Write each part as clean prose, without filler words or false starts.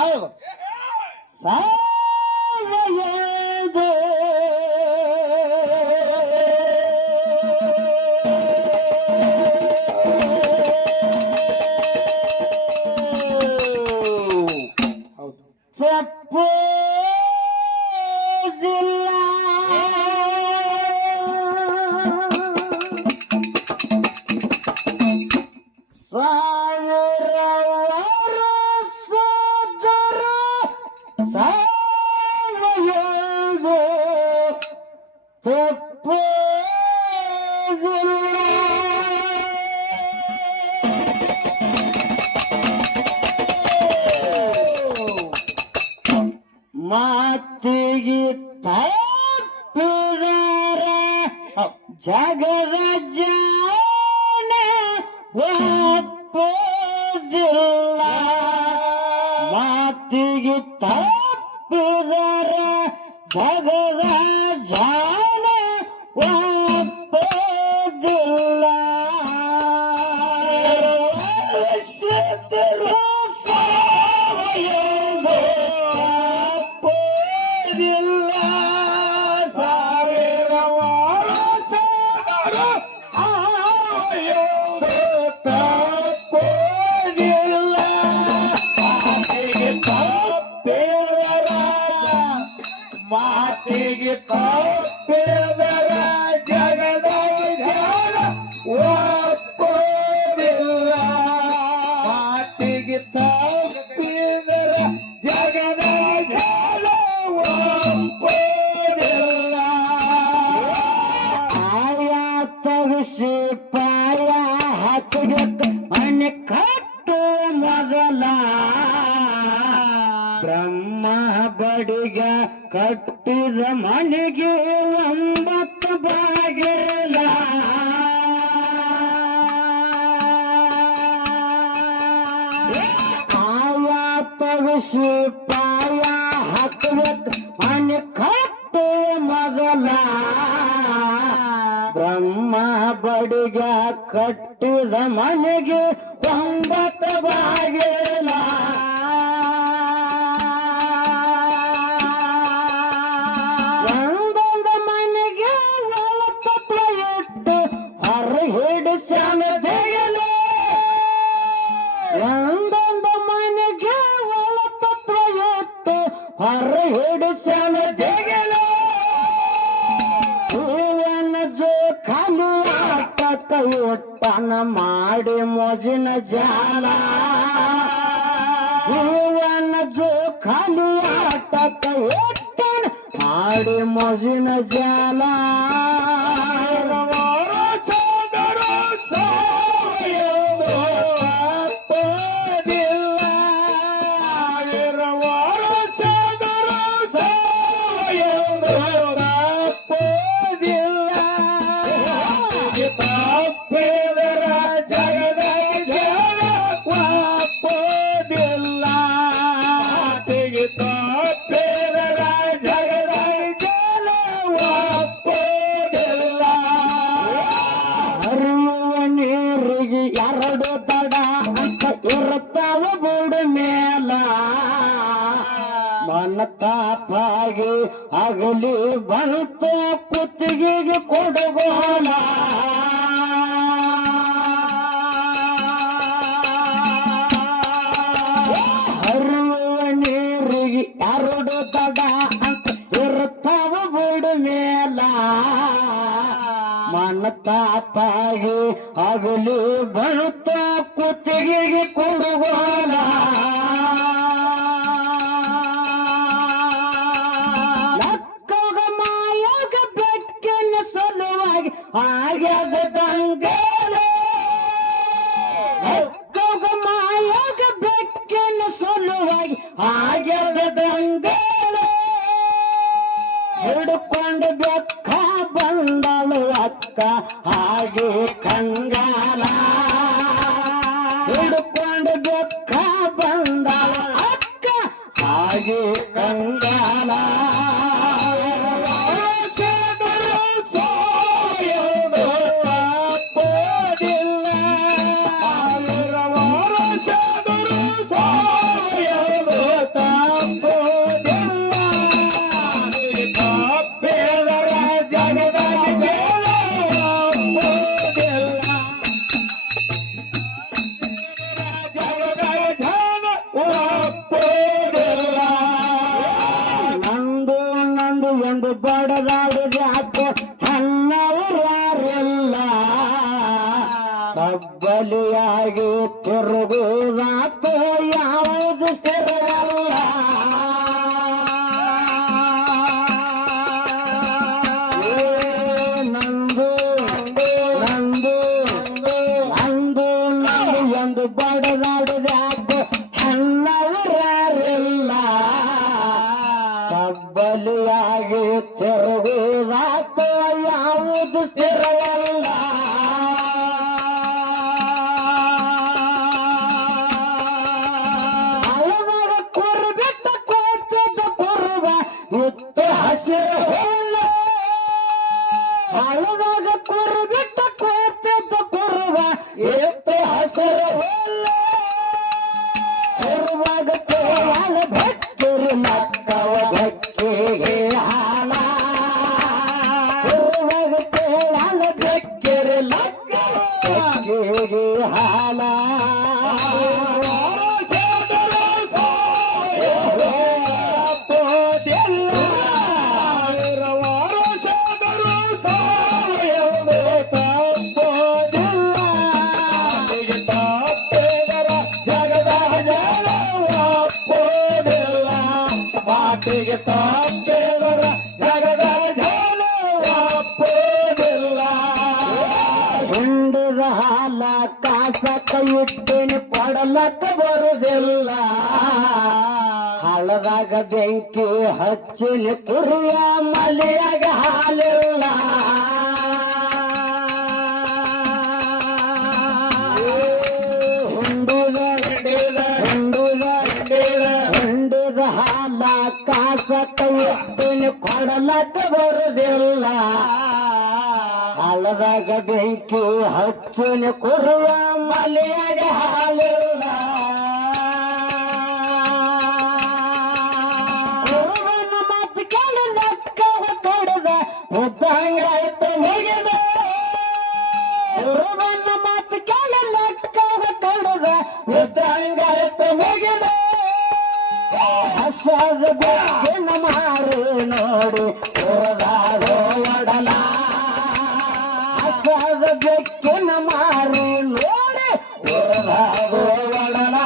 ಹೌದು ಸಾವಯವ ತಪ್ಪೋದಿಲ್ಲ ಸಾವಿರ ವರ್ಷದರ ಸಾವಯವ ಮಾತಿಗೆ ತಪ್ಪಿದರ ಜಗದ ಜಾನ ಒಪ್ಪೋದಿಲ್ಲ ಮಾತಿಗೆ ತಪ್ಪಿದರ ಜಗದ ಜಾನ ಒಪ್ಪೋದಿಲ್ಲ ಮಾತಿಗೆ ತಪ್ಪಿದರ ಜಗದ ಜಾಣ ಒಪ್ಪೋದಿಲ್ಲ ಮಾತಿಗೆ ತಪ್ಪಿದರ ಜಗದ ಜಾಣ ಒಪ್ಪೋದಿಲ್ಲ ಆಯಾ ತವಿಸಿ ಪಾಯ ಹತ್ತಬೇಕು ಮನೆ ಕಟ್ಟು ಮೊದಲ ಬ್ರಹ್ಮ ಬಡಿಗ ಕಟ್ಟಿದ ಮನೆಗೆ 9 ಬಾಗಿಲ ಆವತ್ತವಿಸಿ ಪಾಯ ಹತ್ತಬೇಕು ಮನೆ ಕಟ್ಟು ಮೊದಲ ಬ್ರಹ್ಮ ಬಡಿಗ ಕಟ್ಟಿದ ಮನೆಗೆ 9 ಬಾಗಿಲ ಒಂದೊಂದು ಮನೆಗೆ ಒಳ ತತ್ವ ಇಟ್ಟು ಹೊರ ಹಿಡಿಸನ ಜಗಲ ಜೀವನ ಜೋ ಖಾಲಿ ಆಟಕ ಒಟ್ಟನ ಮಾಡಿ ಮೋಜಿನ ಜಾಲ ಜೀವನ ಜೋ ಖಾಲಿ ಆಟಕ ಒಟ್ಟನ ಮಾಡಿ ಮೋಜಿನ ಜಾಲ ಎರಡು ತಡ ಅಂತ ಇರುತ್ತಾವ ಬುಡ ಮೇಲ ಮನ ತಾಪಾಗಿ ಆಗಲಿ ಬಂತು ಕುತ್ತಿಗೆಗೆ ಕೊಡಗೋಲ ಹರಿಯುವ ನೀರಿಗೆ ಎರಡು ತಡ ಅಂತ ಇರುತ್ತಾವ ಬುಡ ಮೇಲ ಮನ ತಾಪಾಗಿ ಆಗಲಿ ಬರುತ್ತ ಕುತ್ತಿಗೆಗೆ ಕೊಡುಗೋಲ ಲಕ್ಕಗ ಮಾಯಗ ಬೆಕ್ಕಿನ ಸಲುವಾಗಿ ಆಗ್ಯದ ದಂಗಲ ಲಕ್ಕಗ ಮಾಯಗ ಬೆಕ್ಕಿನ ಸಲುವಾಗಿ ಆಗ್ಯದ ದಂಗಲ ಹಿಡ್ಕೊಂಡು ಬೆಕ್ಕ ಬಂದಳು ಅಕ್ಕ ಹಾಗೆ ಕಂಗಾಲ ಹಿಡ್ಕೊಂಡು ಬೆಕ್ಕ ಬಂದಳು ತಬ್ಬಲಿಯಾಗಿ ತಿರುಗುದಾತ ಯಾವುದು ಸ್ಥಿರವಲ್ಲ ನಂದು ನಂದು ನಂದು ನಂದು ಎಂದು ಬಡದಾಡಿದ್ಯಾಕ ಹಣ್ಣವರಿಲ್ಲ ತಬ್ಬಲಿಯಾಗಿ ತಿರುಗುದಾತ ಯಾವುದು ಸ್ಥಿರವಲ್ಲ ಹಳದಾಗ ಕುರ್ಬಿಟ್ಟ ಕೂತಿದ್ದ ಕುರುಬ ಇತ್ತು ಹಸಿರು ಹುಲ್ಲ ಹಳದಾಗ ಕುರ್ಬಿಟ್ಟ ಕೂತಿದ್ದ ಕುರುಬ ಇತ್ತು ಹಸಿರು ಹುಲ್ಲ ಕುರುಬಾಗ ಕೇಳ ಭಕ್ತಿರಿ ಮಕ್ಕವ ಭಕ್ತಿಗೆ ಹಾಲ ಕುರುಬಾಗ ಕೇಳ ಭಕ್ತಿರಿ ಲಕ್ಕವ ಭಕ್ತಿಗೆ ಹಾಲ ಮಾತಿಗೆ ತಪ್ಪೇವರ ಜಗದ ಜಾಲ ಒಪ್ಪೋದಿಲ್ಲ ಹಿಂಡದ ಹಾಲ ಕಾಸಕ್ಕ ಇಟ್ಟಿನ ಕೊಡಲಕ್ಕ ಬರುದಿಲ್ಲ ಹಳದಾಗ ಬೆಂಕಿ ಹಚ್ಚಿನ ಕುರಿಯ ಮಲೆಯಾಗ ಹಾಲಿಲ್ಲ ಹಾಲ ಕಾಸಕ್ಕ ಇಟ್ಟಿನ ಕೊಡಲಕ್ಕ ಬರುದಿಲ್ಲ ಹಳದಾಗ ಬೆಂಕಿ ಹಚ್ಚಿನ ಕುರುವ ಮಲೆಯಾಗ ಹಾಲಿಲ್ಲ ಕುರುಬನ ಮಾತು ಕೇಳಿ ಲೆಕ್ಕವ ಕಡದ ಉದ್ದಂಗಾಯ್ತ ಮುಗಿದ ಕುರುಬನ ಮಾತು ಕೇಳಿ ಲೆಕ್ಕವ ಕಡದ ಉದ್ದಂಗಾಯ್ತ ಮುಗಿದ ಹಸದ ಬೆಕ್ಕಿನ ಮಾರು ನೋಡಿ ಹೊರದಾದ ಒಡಲ ಹಸದ ಬೆಕ್ಕಿನ ಮಾರು ನೋಡಿ ಹೊರದಾದ ಒಡಲ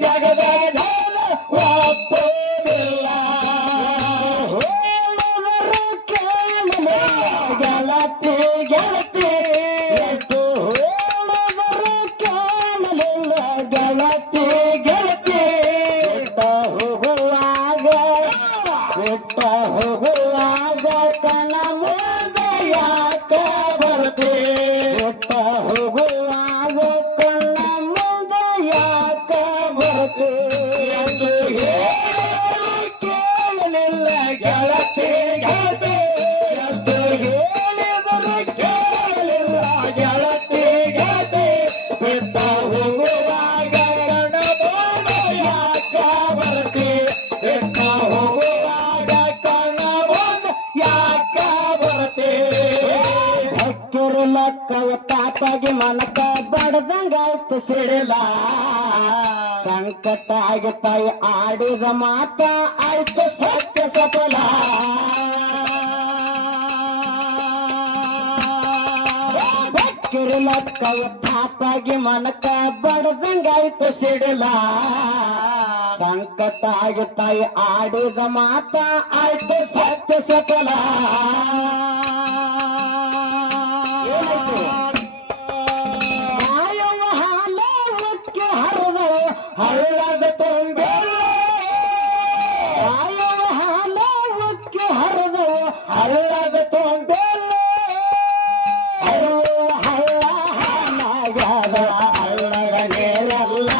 ಜಗದ ಜಾಲ ಒಪ್ಪೋದಿಲ್ಲ ಹೋದರು ಕೇಳಲು ಗೆಳತಿ ಗೆಳತಿ ಎಷ್ಟು ಹೋದರು ಕೇಳಲಿಲ್ಲ ಗೆಳತಿ ಗೆಳತಿ ಬಿಟ್ಟ ಹೋಗುವಾಗ ಕಣ ಮುಂದೆ ಯಾಕ ಬರ್ತಿ ಬಿಟ್ಟ ಹೋಗುವಾಗ ಕಣ್ಣ ಮುಂದೆ ಯಾಕ ಬರ್ತಿ ಎಂದು ಕೇಳಲಿಲ್ಲ ಗೆಳತಿ ಗೆಳತಿ ಎಷ್ಟು ಹೇಳಿದರು ಕೇಳಲಿಲ್ಲ ಗೆಳತಿ ಗೆಳತಿ ಬಿಟ್ಟ ಹೋಗುವಾಗ ಕಣ ಮುಂದೆ ಯಾಕ ಬರ್ತಿ ಬಿಟ್ಟ ಹೋಗುವಾಗ ಕಣ ಮುಂದೆ ಯಾಕ ಬರ್ತಿ ಭಕ್ತರು ಮಕ್ಕವ ತಾಪಾಗಿ ಮನಕ ಬಡದಂಗಾಯ್ತು ಸಿಡಿಲ ಸಂಕಟ ಆಗತಾಯಿ ಆಡಿದ ಮಾತ ಆಯ್ತು ಸತ್ಯ ಸಫಲ ಭಕ್ತರು ಮಕ್ಕವ ತಾಪಾಗಿ ಮನಕ ಬಡದಂಗಾಯ್ತು ಸಿಡಿಲ ಸಂಕಟ ಆಗತಾಯಿ ಆಡಿದ ಮಾತ ಆಯ್ತು ಸತ್ಯ ಸಫಲ ಹಳ್ಳದ ತುಂಬಿಲ್ಲ ಆಯವ ಹಾಲ ಉಕ್ಕಿ ಹರಿದವು ಹಳ್ಳದ ತುಂಬಿಲ್ಲ ಹಳ್ಳ ಹಾಲಾಗದ ಹಳ್ಳದ ನೀರಲ್ಲ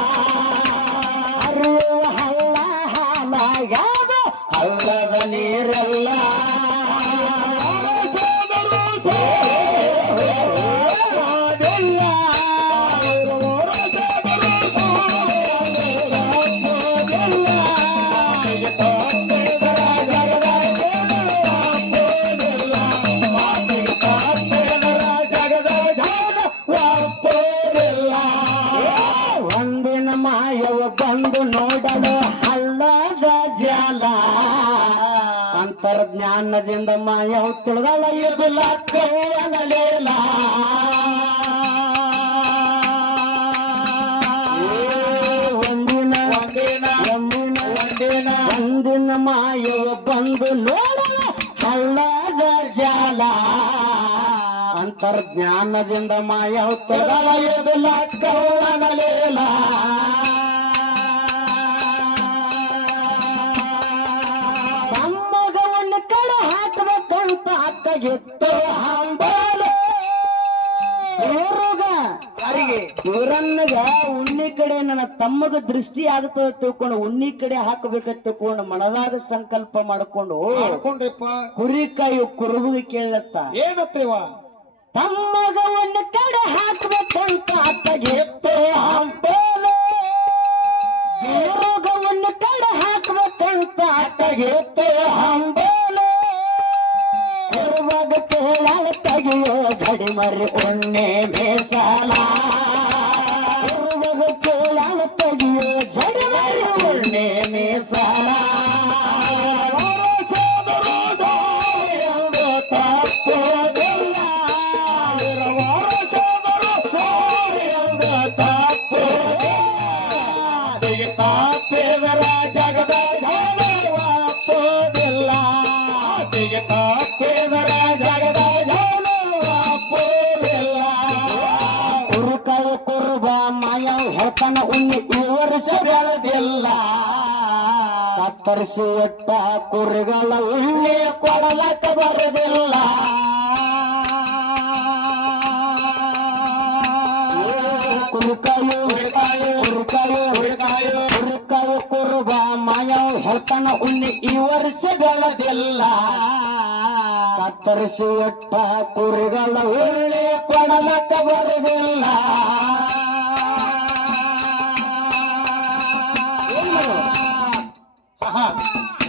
ಹರಿಯುವ ಹಳ್ಳ ಹಾಲಾಗದ ಹಳ್ಳದ ನೀರಲ್ಲ ಜ್ಞಾನದಿಂದ ಮಾಯವ ತಿಳಿದಳ ಇದು ಲಕ್ಕವನಲೇಲ ಒಂದಿನ ಮಾಯವ ಬಂದು ನೋಡ ಹಳ್ಳದ ಜಾಲ ಅಂತರ್ಜ್ಞಾನದಿಂದ ಮಾಯವ ತಿಳಿದಳ ಇದು ಲಕ್ಕವನಲೇಲ ಎತ್ತ ಹಂಬಾಲ ಇವರನ್ನಗ ಉಣ್ಣಿ ಕಡೆ ನನ್ನ ತಮ್ಮಗ ದೃಷ್ಟಿ ಆಗ್ತದ ತಿಳ್ಕೊಂಡು ಉಣ್ಣಿ ಕಡೆ ಹಾಕಬೇಕಂತ ತಿಳ್ಕೊಂಡು ಮನದಾಗ ಸಂಕಲ್ಪ ಮಾಡ್ಕೊಂಡು ಕುರಿ ಕಾಯು ಕುರುಬಗೆ ಕೇಳತ್ತ ಏನತ್ರಿವ ತಮ್ಮಗ ಉಣ್ಣಿ ಕಡೆ ಹಾಕಬೇಕಂತ ಎತ್ತ ಹಂಬಾಲ ಇವರಗ ಉಣ್ಣಿ ಕಡೆ ಹಾಕಬೇಕಂತ ಎತ್ತ ಹಂಬಾಲ ತೆಗಿಯೋ ಝಡಿ ಮರಿ ಉಣ್ಣೆ ಮೇಸಾಲ ತೆಗಿಯೋ ಝಡಿ ಮರಿ ಉಣ್ಣೆ ಮೇಸಾಲ ತಪ್ಪೋದಿಲ್ಲ ತಾಪೇದರ ಜಗದ ಅಪ್ಪೋದಿಲ್ಲ ತಾಪೇದರ ಜಗದ ಹೊತ್ತನ ಉಣ್ಣಿ ಈ ವರ್ಷ ಬೆಳೆದಿಲ್ಲ ಕತ್ತರಿಸಿ ಇಟ್ಟ ಕುರಿಗಳ ಉಣ್ಣಿ ಕೊಡಲಕ್ಕ ಬರುದಿಲ್ಲ ಕುರುಕಾಯು ಕುರುಬ ಮಾಯವ ಹೊತ್ತನ ಉಣ್ಣಿ ಈ ವರ್ಷ ಬೆಳೆದಿಲ್ಲ ಕತ್ತರಿಸಿ ಇಟ್ಟ ಕುರಿಗಳ ಉಣ್ಣಿ ಕೊಡಲಕ್ಕ ಬರುದಿಲ್ಲ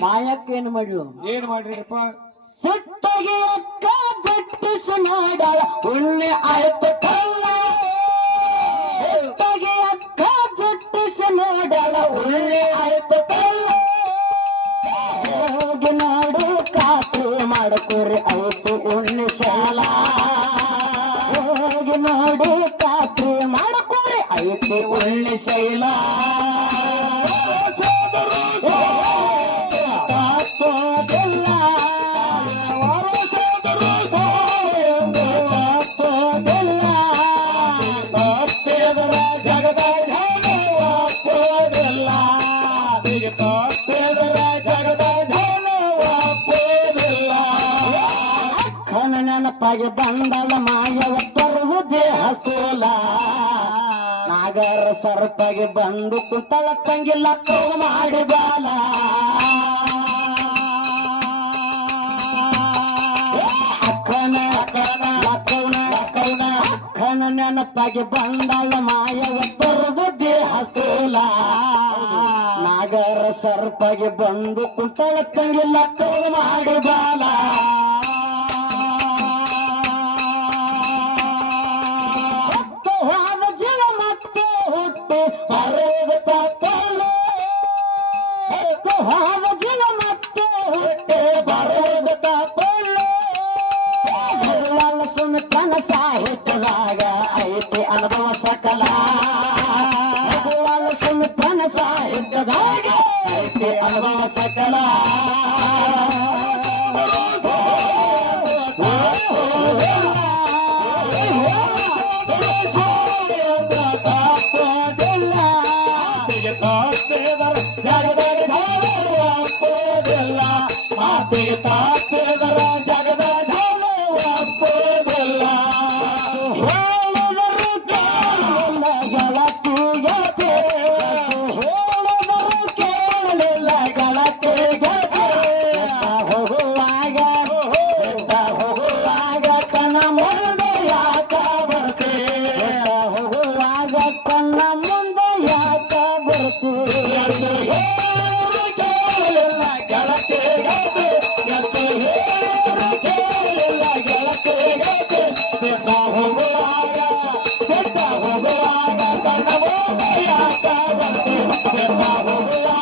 ಮಾಯಕ್ಕೇನು ಮಾಡ್ಲು ಏನ್ ಮಾಡ್ರಿಪ್ಪ ಸಿಟ್ಟಗೆ ಅಕ್ಕ ದಿಟ್ಟಿಸಿ ನೋಡಳ ಉಣ್ಣೆ ಆಯ್ತು ಕಲ್ಲ ಸಿಟ್ಟಗೆ ಅಕ್ಕ ದಿಟ್ಟಿಸಿ ನೋಡಳ ಉಣ್ಣೆ ಆಯ್ತು ಕಲ್ಲ ಹೋಗಿ ನೋಡು ಖಾತ್ರಿ ಮಾಡ್ಕೊರಿ ಆಯ್ತು ಉಣ್ಣೆ ಶಾಲ ಹೋಗಿ ನೋಡಿ ಖಾತ್ರಿ ಮಾಡ್ಕೊರಿ ಆಯ್ತು ಉಣ್ಣೆ ಶೈಲ ನೆನಪಾಗಿ ಬಂದಳ ಮಾಯವ ತರುವುದು ದೇಹ ಸ್ಥೂಲ ನಾಗರ ಸರ್ಪಾಗಿ ಬಂದು ಕುಂತಳ ತಂಗಿಲ್ಲ ಮಾಡಿ ಬಾಲ ಅಕ್ಕನ ನೆನಪಾಗಿ ಬಂದಳ ಮಾಯವ ತರುವುದು ದೇಹ ಸ್ಥೂಲ ನಾಗರ ಸರ್ಪಾಗಿ ಬಂದು ಕುಂತಳ ತಂಗಿಲ್ಲ ಮಾಡಿ ಬಾಲ ಬರೋದು ತಪ್ಪಲ್ಲ ಜೀವ ಮತ್ತೆ ಹುಟ್ಟೆ ಬರೋದು ತಪ್ಪಲ್ಲ ಸುಮಿತನ ಸಾಹಿತ್ಯದಾಗ ಐತಿ ಅನುಭವ ಸಕಲ ಸುಮಿತನ ಸಾಹಿತ್ಯದಾಗ ಐತಿ ಅನುಭವ ಸಕಲ ತಾಪೇದರ ಜಗದ ಅಪ್ಪೋದಿಲ್ಲ ಹೇಳಿದರು ಕೇಳಲಿಲ್ಲ ಗಳತಿ ಹೇಳಿದರು ಕೇಳಲಿಲ್ಲ ಗಳತಿ